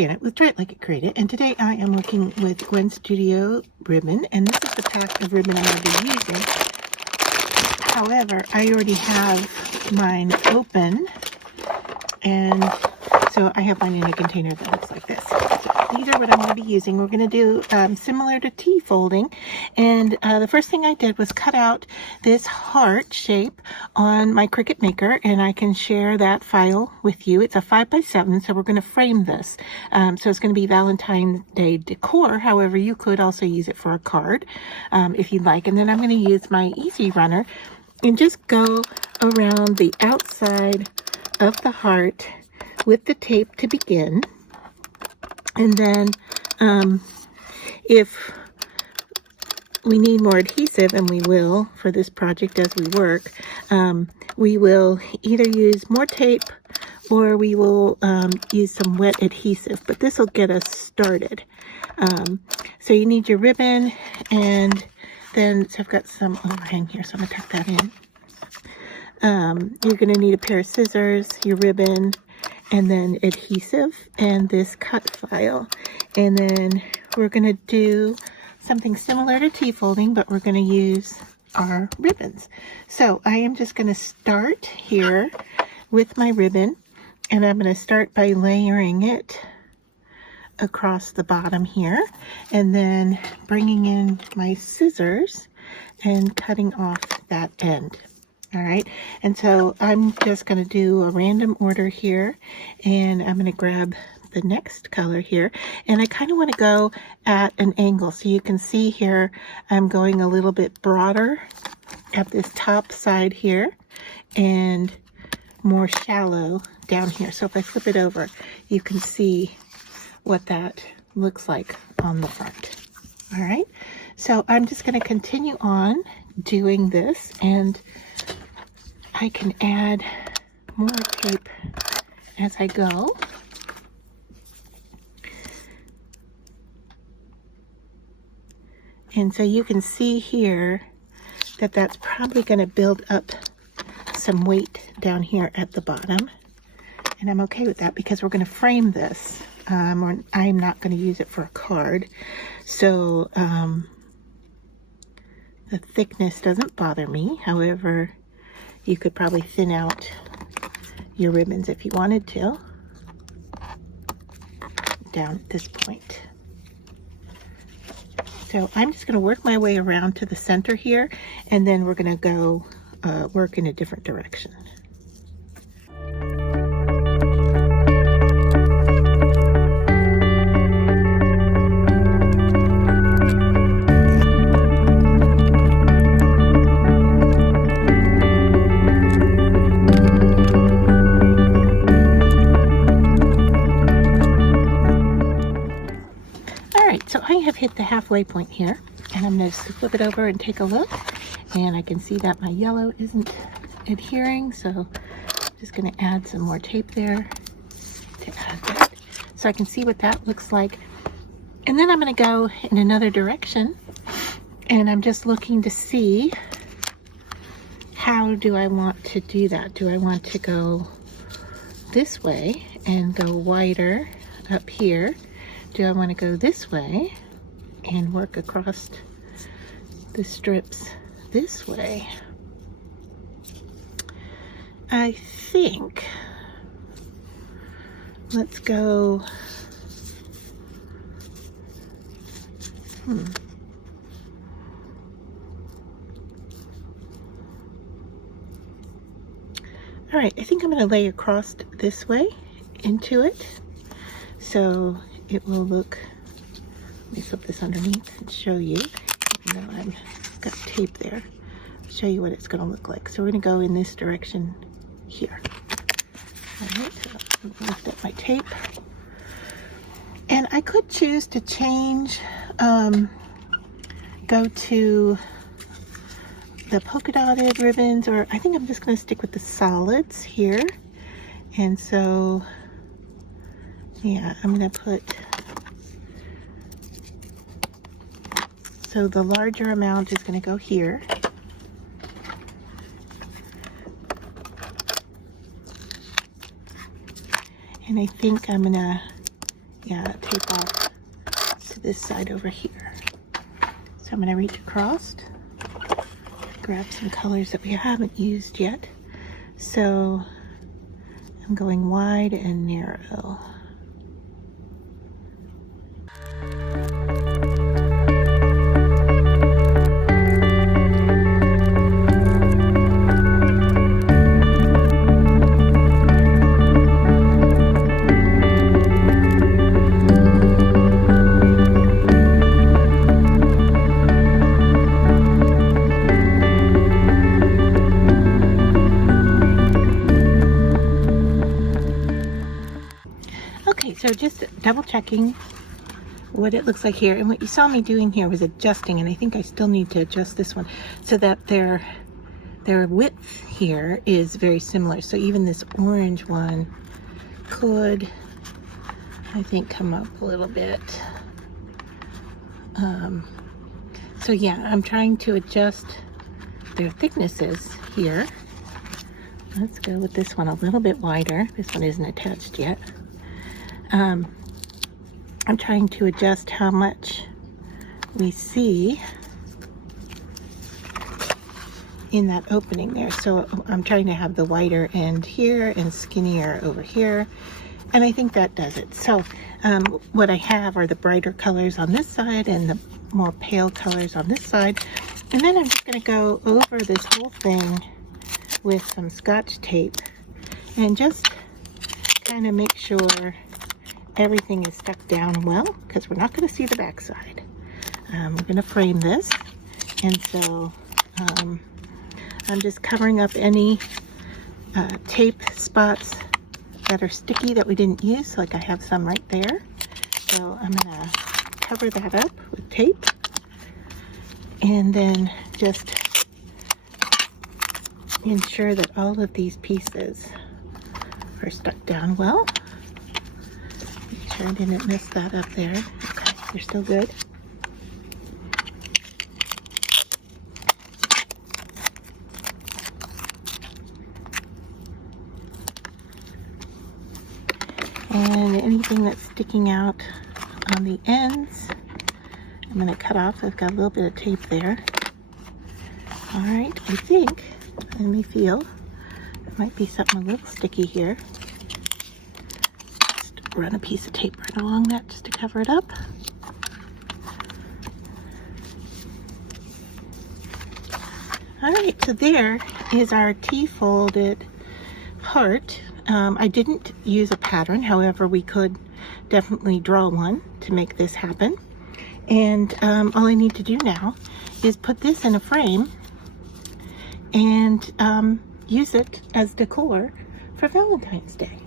Janet with Try It Like It Create It, and today I am working with Gwen Studio ribbon, and this is the pack of ribbon I will be using. However, I already have mine open, and so I have mine in a container that looks like this. So these are what I'm going to be using. We're going to do similar to T folding, and the first thing I did was cut out this heart shape on my Cricut Maker, and I can share that file with you. It's a 5x7, so we're going to frame this. So it's going to be Valentine's Day decor. However, you could also use it for a card if you'd like. And then I'm going to use my Easy Runner and just go around the outside of the heart with the tape to begin. And then if we need more adhesive, and we will for this project as we work, we will either use more tape or we will use some wet adhesive, but this will get us started. So you need your ribbon, and then, so I've got some overhang here, so I'm gonna tuck that in. You're gonna need a pair of scissors, your ribbon, and then adhesive, and this cut file. And then we're gonna do something similar to T-folding, but we're gonna use our ribbons. So I am just gonna start here with my ribbon, and I'm gonna start by layering it across the bottom here, and then bringing in my scissors and cutting off that end. All right, and so I'm just going to do a random order here, and I'm going to grab the next color here, and I kind of want to go at an angle. So you can see here I'm going a little bit broader at this top side here and more shallow down here. So if I flip it over, you can see what that looks like on the front. All right, so I'm just going to continue on doing this, and I can add more tape as I go. And so you can see here that that's probably going to build up some weight down here at the bottom. And I'm okay with that because we're going to frame this. Or I'm not going to use it for a card. So the thickness doesn't bother me. However, you could probably thin out your ribbons if you wanted to down at this point. So I'm just going to work my way around to the center here, and then we're going to go work in a different direction. So I have hit the halfway point here, and I'm going to flip it over and take a look, and I can see that my yellow isn't adhering, so I'm just going to add some more tape there to add that, so I can see what that looks like. And then I'm going to go in another direction, and I'm just looking to see how do I want to do that. Do I want to go this way and go wider up here? Do I want to go this way and work across the strips this way? I think let's go, All right, I think I'm going to lay across this way into it, so it will look, let me slip this underneath and show you, even though I've got tape there, I'll show you what it's going to look like. So we're going to go in this direction here. All right, so I'm going to lift up my tape. And I could choose to change, go to the polka dotted ribbons, or I think I'm just going to stick with the solids here. And so yeah, I'm going to put, so the larger amount is going to go here. And I think I'm going to tape off to this side over here. So I'm going to reach across, grab some colors that we haven't used yet. So I'm going wide and narrow. Okay, so just double checking what it looks like here, and what you saw me doing here was adjusting, and I think I still need to adjust this one so that their width here is very similar. So even this orange one could, I think, come up a little bit. So yeah, I'm trying to adjust their thicknesses here. Let's go with this one a little bit wider. This one isn't attached yet. I'm trying to adjust how much we see in that opening there. So I'm trying to have the wider end here and skinnier over here. And I think that does it. So what I have are the brighter colors on this side and the more pale colors on this side. And then I'm just going to go over this whole thing with some Scotch tape and just kind of make sure everything is stuck down well, because we're not going to see the back side. We're going to frame this, and so I'm just covering up any tape spots that are sticky that we didn't use. Like I have some right there, so I'm going to cover that up with tape, and then just ensure that all of these pieces are stuck down well. Make sure I didn't mess that up there. Okay, they're still good. And anything that's sticking out on the ends, I'm going to cut off. I've got a little bit of tape there. All right, I think, let me feel, there might be something a little sticky here. Just run a piece of tape right along that just to cover it up. All right, so there is our T-folded heart. I didn't use a pattern, however, we could definitely draw one to make this happen. And all I need to do now is put this in a frame and use it as decor for Valentine's Day.